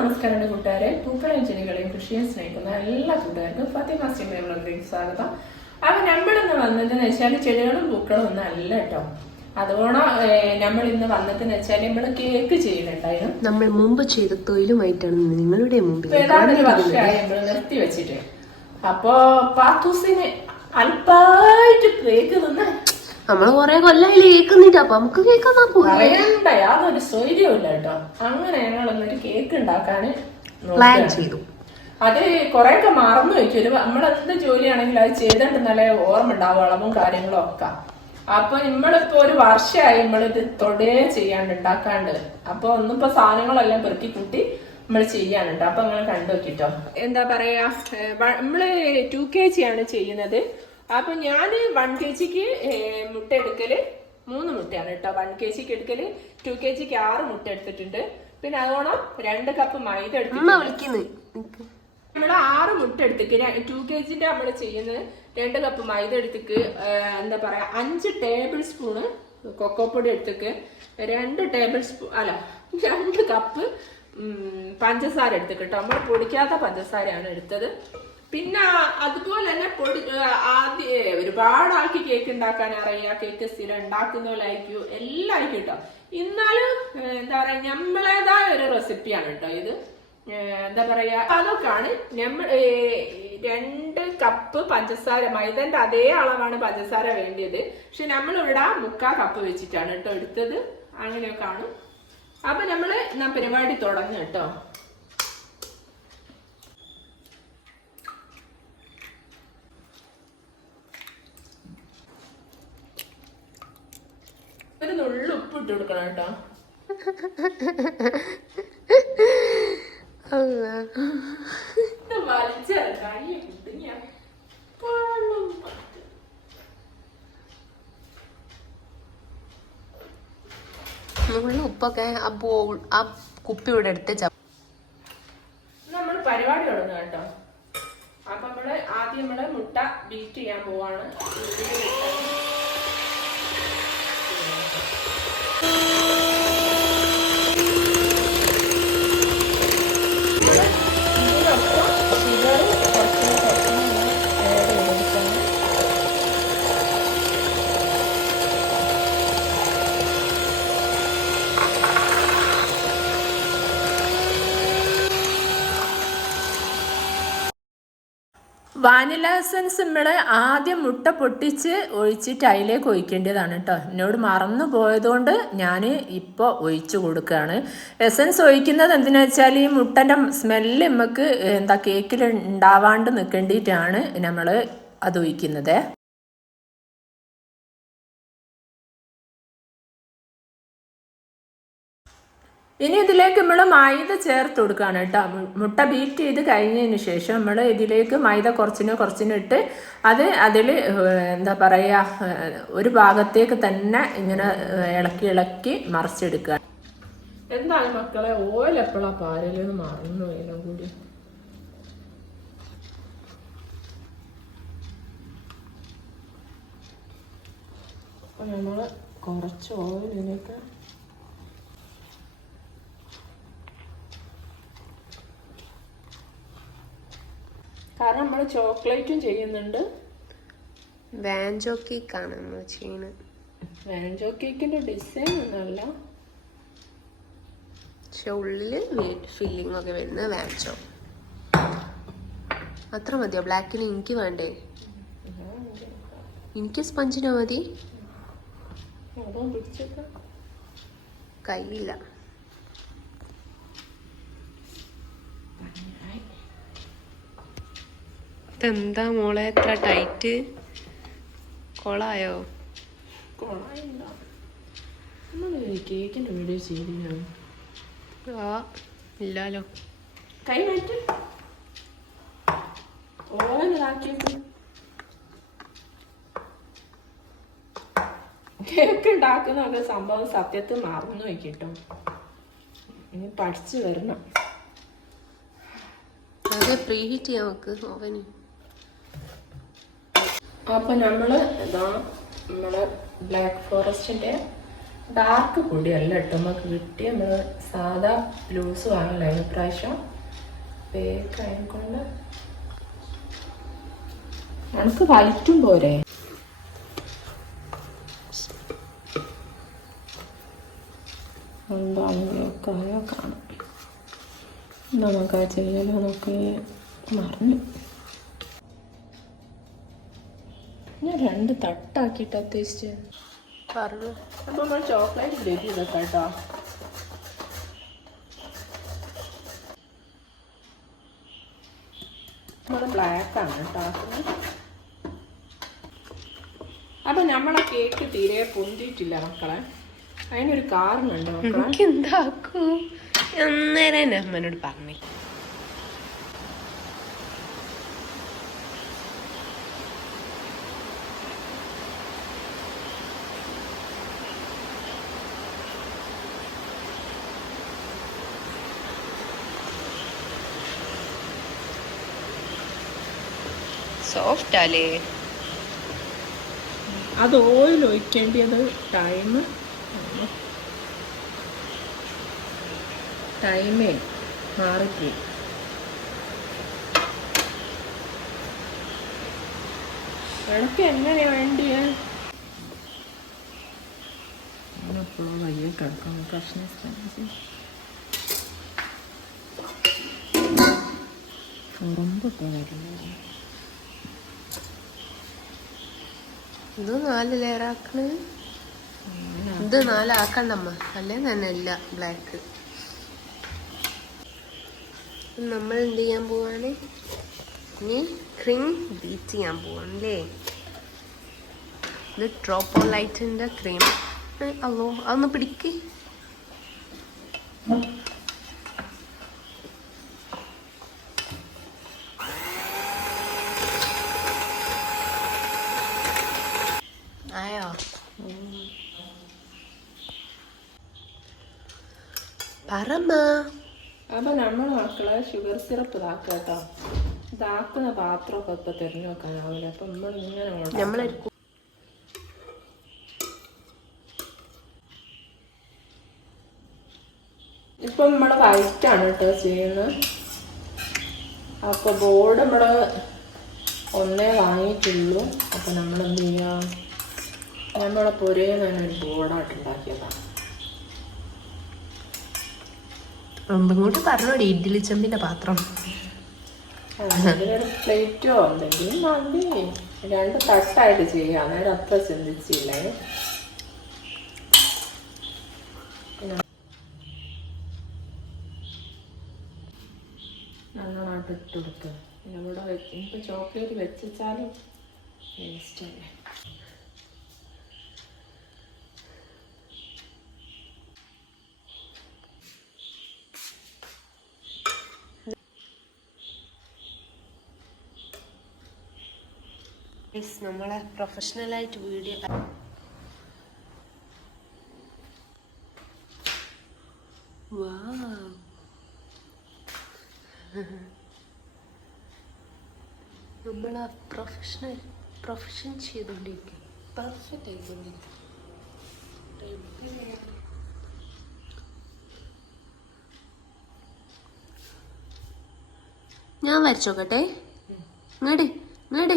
നമസ്കാരം കൂട്ടുകാരെ. പൂക്കളെയും ചെടികളെയും കൃഷിയെ സ്നേഹിക്കുന്ന എല്ലാ കൂട്ടുകാർക്കും ഫാത്തിമ സിംഹങ്ങളിലേക്ക് സ്വാഗതം. അപ്പൊ നമ്മളിന്ന് വന്നതെന്ന് വെച്ചാൽ ചെടികളും പൂക്കളും ഒന്നും അല്ല കേട്ടോ. അതുകൊണ്ട് നമ്മൾ ഇന്ന് വന്നതെന്ന് വെച്ചാൽ നമ്മൾ കേക്ക് ചെയ്യണുണ്ടായിരുന്നു. നമ്മൾ മുമ്പ് ചെയ്ത തൊഴിലുമായിട്ടാണ് നിങ്ങളുടെ മുമ്പിൽ വർഷമായി നമ്മൾ നിർത്തി വെച്ചിട്ട്. അപ്പോ പാത്തൂസിന് അല്പായിട്ട് കേക്ക് തിന്ന നമ്മൾ കൊറേ കൊല്ലായി കേക്കുന്നില്ല അപ്പൊ നമുക്ക് കേൾക്കാൻ പറയണ്ട യാതൊരു സൗകര്യമില്ല കേട്ടോ. അങ്ങനെ ഞങ്ങളൊന്നൊരു കേക്ക് ഉണ്ടാക്കാന് പ്ലാൻ. ചെയ്തു. അത് കുറെയൊക്കെ മറന്നു വെച്ചു. ഒരു നമ്മളെന്ത് ജോലിയാണെങ്കിലും അത് ചെയ്തിട്ട് നല്ല ഓർമ്മ ഉണ്ടാവും അളവും കാര്യങ്ങളും ഒക്കെ. അപ്പൊ നമ്മളിപ്പോ ഒരു വർഷമായി നമ്മളിത് തൊടേ ചെയ്യാണ്ട് ഉണ്ടാക്കാണ്ട്. അപ്പൊ ഒന്നിപ്പോ സാധനങ്ങളെല്ലാം പെറുക്കി കൂട്ടി നമ്മൾ ചെയ്യാനുണ്ട്. അപ്പൊ നിങ്ങൾ കണ്ടു നോക്കിട്ടോ എന്താ പറയാ നമ്മൾ ടു കെ ജി ആണ് ചെയ്യുന്നത്. അപ്പൊ ഞാൻ വൺ കെ ജിക്ക് മുട്ട എടുക്കൽ. മൂന്ന് മുട്ടയാണ് കേട്ടോ. വൺ കെ ജിക്ക് എടുക്കൽ. ടു കെ ജിക്ക് ആറ് മുട്ട എടുത്തിട്ടുണ്ട്. പിന്നെ അതോണം രണ്ട് കപ്പ് മൈദ എടുത്തിട്ടുണ്ട്. നമ്മൾ ആറ് മുട്ട എടുത്തേക്ക്. ടു കെ ജിന്റെ നമ്മൾ ചെയ്യുന്നത് രണ്ട് കപ്പ് മൈദ എടുത്തേക്ക്. എന്താ പറയാ അഞ്ച് ടേബിൾ സ്പൂണ് കൊക്കോപ്പൊടി എടുത്തേക്ക്. രണ്ട് ടേബിൾ സ്പൂൺ അല്ല രണ്ട് കപ്പ് പഞ്ചസാര എടുത്തേക്ക് കേട്ടോ. നമ്മൾ പൊടിക്കാത്ത പഞ്ചസാരയാണ് എടുത്തത്. പിന്നെ അതുപോലെ തന്നെ പൊടി ആദ്യ ഒരുപാട് ആൾക്ക് കേക്ക് ഉണ്ടാക്കാൻ അറിയാം. കേക്ക് സ്ഥിരം ഉണ്ടാക്കുന്നവരായിരിക്കും എല്ലാം ആയിരിക്കും കേട്ടോ എന്നാലും എന്താ പറയാ നമ്മളേതായ ഒരു റെസിപ്പിയാണ് കേട്ടോ ഇത്. എന്താ പറയാ അതൊക്കെയാണ് നമ്മൾ രണ്ട് കപ്പ് പഞ്ചസാര മൈദന്റെ അതേ അളവാണ് പഞ്ചസാര വേണ്ടിയത്. പക്ഷെ നമ്മൾ ഇവിടെ മുക്കാ കപ്പ് വെച്ചിട്ടാണ് കേട്ടോ എടുത്തത്. അങ്ങനെയൊക്കെ ആണ് അപ്പൊ നമ്മൾ എന്നാ പരിപാടി തുടങ്ങും കേട്ടോ ഇട്ട് കൊടുക്കണം കേട്ടോ ഉപ്പൊക്കെ ആ ബോൾ ആ കുപ്പിയുടെ അടുത്ത് ചപ്പ നമ്മൾ പരിപാടി തുടങ്ങുക കേട്ടോ അപ്പൊ നമ്മൾ ആദ്യം നമ്മൾ മുട്ട ബീറ്റ് ചെയ്യാൻ പോവാണ് ഇതിൽ ഇട്ടിട്ട് ഇതിനൊപ്പം sugar കുറച്ച് കുറച്ച് നമ്മൾ add ചെയ്ത് കൊടുക്കണം. വാനില എസൻസ് നമ്മൾ ആദ്യം മുട്ട പൊട്ടിച്ച് ഒഴിച്ചിട്ട് അതിലേക്ക് ഒഴിക്കേണ്ടതാണ് കേട്ടോ എന്നോട് മറന്നു പോയതുകൊണ്ട് ഞാൻ ഇപ്പോൾ ഒഴിച്ചു കൊടുക്കുകയാണ് എസൻസ് ഒഴിക്കുന്നത് എന്തിനാ വെച്ചാൽ ഈ മുട്ടന്റെ സ്മെല്ല് നമുക്ക് എന്താ കേക്കിൽ ഉണ്ടാവാണ്ട് നിൽക്കേണ്ടിയിട്ടാണ് നമ്മൾ അത് ഒഴിക്കുന്നത്. ഇനി ഇതിലേക്ക് നമ്മൾ മൈദ ചേർത്ത് കൊടുക്കുകയാണ് കേട്ടോ. മുട്ട ബീറ്റ് ചെയ്ത് കഴിഞ്ഞതിന് ശേഷം നമ്മൾ ഇതിലേക്ക് മൈദ കുറച്ചിനോ കുറച്ചിനോ ഇട്ട് അത് അതിൽ എന്താ പറയുക ഒരു ഭാഗത്തേക്ക് തന്നെ ഇങ്ങനെ ഇളക്കി ഇളക്കി മറിച്ചെടുക്കുക. എന്താണ് മക്കളെ ഓയിൽ എപ്പോഴാ പാലിലെന്ന് മറന്നു എല്ലാം കൂടി. നമ്മൾ കുറച്ച് ഓയിലിലേക്ക് കാരണം നമ്മൾ ചോക്ലേറ്റും ചെയ്യുന്നുണ്ട്. വാൻജോ കേക്ക് ആണ് നമ്മൾ ചെയ്യുന്നത് വാൻജോ കേക്കിന്റെ ഡിസൈൻ ഒന്നല്ല പക്ഷെ ഉള്ളിൽ ഫില്ലിംഗ് ഒക്കെ വരുന്ന വാൻജോ അത്ര മതിയോ? ബ്ലാക്കിന് എനിക്ക് വേണ്ടേ? എനിക്ക് സ്പഞ്ചിനോ മതി. കയ്യില്ല. ഇതെന്താ മോളെ? എത്ര ടൈറ്റ് കൊളായോ? കേക്കിന്റെ വീഡിയോ ചെയ്തില്ല ആ ഇല്ലാലോ. കൈ മാറ്റി. കേക്ക് ഉണ്ടാക്കുന്ന ഒരു സംഭവം സത്യത്തിൽ മറന്നു നോക്കിട്ടോ. ഇനി പഠിച്ചു വരണം. അതെ പ്രീഹീറ്റ് ചെയ്യാൻ നോക്ക് ഓവന്. അപ്പൊ നമ്മൾ ഇതാ നമ്മുടെ ബ്ലാക്ക് ഫോറസ്റ്റിന്റെ ഡാർക്ക് പൊടിയല്ല കേട്ടോ നമുക്ക് കിട്ടിയ നമ്മൾ സാധാ ലൂസ് വാങ്ങല ഇപ്രാവശ്യം ബേക്ക് ആയിക്കൊണ്ട് നമുക്ക് വലിറ്റും പോരെ. എന്താണെങ്കിലൊക്കെ കാണാം. നമുക്ക് ആ ചെയ്യലോ നോക്കി മറന്നു ഞാൻ രണ്ട് തട്ടാക്കിയിട്ട് ഉദ്ദേശിച്ചത് പറഞ്ഞു അപ്പൊ നമ്മൾ ചോക്ലേറ്റ് ഗ്രേറ്റ് ചെയ്തൊക്കെ കേട്ടോ നമ്മൾ കേട്ടോ. അപ്പൊ നമ്മളെ കേക്ക് തീരെ പൊന്തിയിട്ടില്ല മക്കളെ. അതിനൊരു കാരണം മക്കളെ. എന്താക്കൂ അന്നേരം നമ്മനോട് അമ്മനോട് പറഞ്ഞു സോഫ്റ്റ് അല്ലേ? അത് ഓയിൽ ഒഴിക്കേണ്ടത് ടൈം ടൈമേ മാറിപ്പോയി. എനിക്ക് എങ്ങനെയാ വേണ്ടിയ? വയ്യ കിടക്കാം പ്രശ്നം ഉറമ്പൊക്കെ വരുന്നത് ഇത് നാല് ലെയറാക്കണ് ഇത് നാലാക്കണ്ടമ്മ അല്ലേ തന്നെ ഇല്ല ബ്ലാക്ക് നമ്മൾ എന്ത് ചെയ്യാൻ പോവാണ്? ഇനി ക്രീം ബീറ്റ് ചെയ്യാൻ പോവാണ് അല്ലേ ഇത് ട്രോപ്പോ ലൈറ്റിന്റെ ക്രീം അല്ലോ അതൊന്ന് പിടിക്ക് ആയോ പറമ്മ അപ്പൊ നമ്മൾ മക്കളെ ഷുഗർ സിറപ്പ് ഇതാക്കുക കേട്ടോ. ഇതാക്കുന്ന പാത്രമൊക്കെ ഇപ്പൊ തിരഞ്ഞു വെക്കാനാവില്ല അപ്പൊ നമ്മൾ ഇങ്ങനെ നമ്മൾ ഇപ്പൊ നമ്മൾ വൈറ്റ് ആണ് കേട്ടോ ചെയ്യുന്നത്. അപ്പൊ ബോർഡ് നമ്മൾ ഒന്നേ വാങ്ങിയിട്ടുള്ളൂ. അപ്പൊ നമ്മൾ എന്ത് ചെയ്യാം? നമ്മളെ പുരയിൽ തന്നെ ഒരു ബോർഡായിട്ട് ഉണ്ടാക്കിയതാണ്. പറഞ്ഞോടി ഇഡ്ഡലി ചെമ്പിന്റെ പാത്രം. പ്ലേറ്റോ എന്തെങ്കിലും മതി. രണ്ട് തട്ടായിട്ട് ചെയ്യാം. അന്നേരം അത്ര ചിന്തിച്ചില്ലേ? നല്ലോണമായിട്ട് ഇട്ട് കൊടുക്കുക ഇവിടെ ഇപ്പൊ ചോക്ലേറ്റ് വെച്ചാലും വേസ്റ്റ് നമ്മളെ പ്രൊഫഷണലായിട്ട് വീഡിയോ നമ്മൾ ആ പ്രൊഫഷണൽ പ്രൊഫഷൻ ചെയ്തുകൊണ്ടിരിക്കും പെർഫെക്റ്റ് ആയിക്കൊണ്ടിരിക്കും. ഞാൻ വരച്ചോക്കട്ടെ? ഇങ്ങോട്ട് ഇങ്ങോട്ട്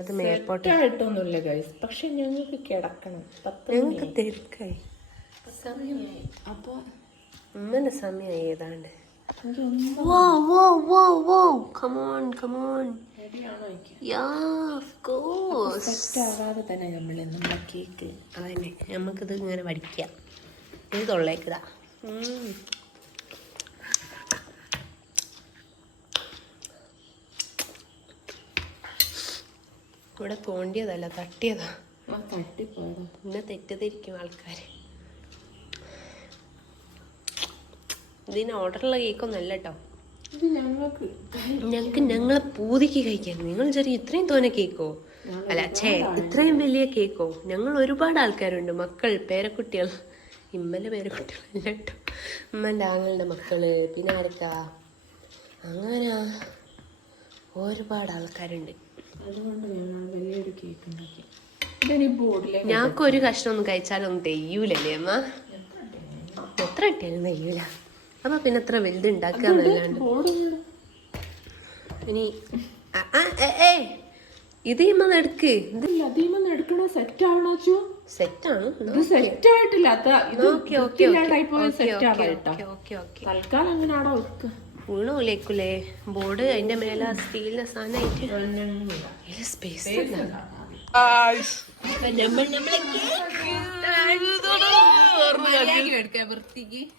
അത് ഗൈസ് പക്ഷെ ഞങ്ങൾക്ക് കിടക്കണം. ഞങ്ങൾക്ക് തിരക്കായി. സമയമായി അപ്പൊ ഉമ്മന്റെ സമയം ഏതാണ്ട് കമോൺ ഒന്നും തന്നെ നമ്മൾ കേക്ക് അതന്നെ നമുക്കിത് ഇങ്ങനെ വടിക്കാം. ഇത് തൊള്ളേക്കതാ. ഇവിടെ തോണ്ടിയതല്ല തട്ടിയതാ. തട്ടിപ്പോയതാ. പിന്നെ തെറ്റിദ്ധരിക്കും ആൾക്കാർ ഇതിന് ഓർഡറുള്ള കേക്കൊന്നല്ല കേട്ടോ ഞങ്ങൾക്ക് ഞങ്ങളെ പൂതിക്ക് കഴിക്കാൻ. നിങ്ങൾ ചെറിയ ഇത്രയും തോനെ കേക്കോ? അല്ല ഛേ ഇത്രയും വലിയ കേക്കോ? ഞങ്ങൾ ഒരുപാട് ആൾക്കാരുണ്ട്. മക്കൾ പേരക്കുട്ടികൾ. ഇമ്മന്റെ പേരക്കുട്ടികൾ അല്ല കേട്ടോ. ഇമ്മന്റെ ആങ്ങളുടെ മക്കൾ. പിന്നെ ആർക്കാ അങ്ങനെ ഒരുപാട് ആൾക്കാരുണ്ട്. അതുകൊണ്ട് ഞങ്ങൾ വലിയൊരു കേക്ക് ഉണ്ടാക്കി. കഷ്ണം ഒന്നും കഴിച്ചാലൊന്നും തെയ്യൂലല്ലേ അമ്മ? എത്ര ഇട്ടാലും തെയ്യൂല. അപ്പൊ പിന്നെ അത്ര വലുത് ഉണ്ടാക്കുക എന്നല്ലാണ്ട്. ഇനി ഏ, ഇത് എടുക്ക്. എടുക്കണ? സെറ്റ് ആവണോ സെറ്റാണ് സെറ്റ് ആയിട്ടില്ല. തൽക്കാലം അങ്ങനെ വെക്കുക വീണൂലേക്കുലേ ബോർഡ് അതിന്റെ മേലെ സ്റ്റീലിന്റെ സാധനമായിട്ട്. സ്പേസ്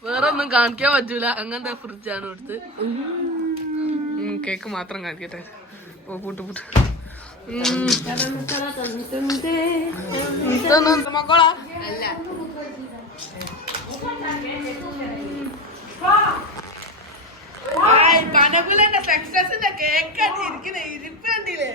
വേറെ ഒന്നും കാണിക്കാൻ പറ്റൂല. അങ്ങനത്തെ ഫ്രിഡ്ജാണ് കൊടുത്ത് കേക്ക് മാത്രം കാണിക്കട്ടെ. ഓ പൂട്ട് പൂട്ട്. മക്കളാ? അല്ല. കേക്ക് ഇരിക്കുന്ന. ഇരിപ്പ് കണ്ടില്ലേ?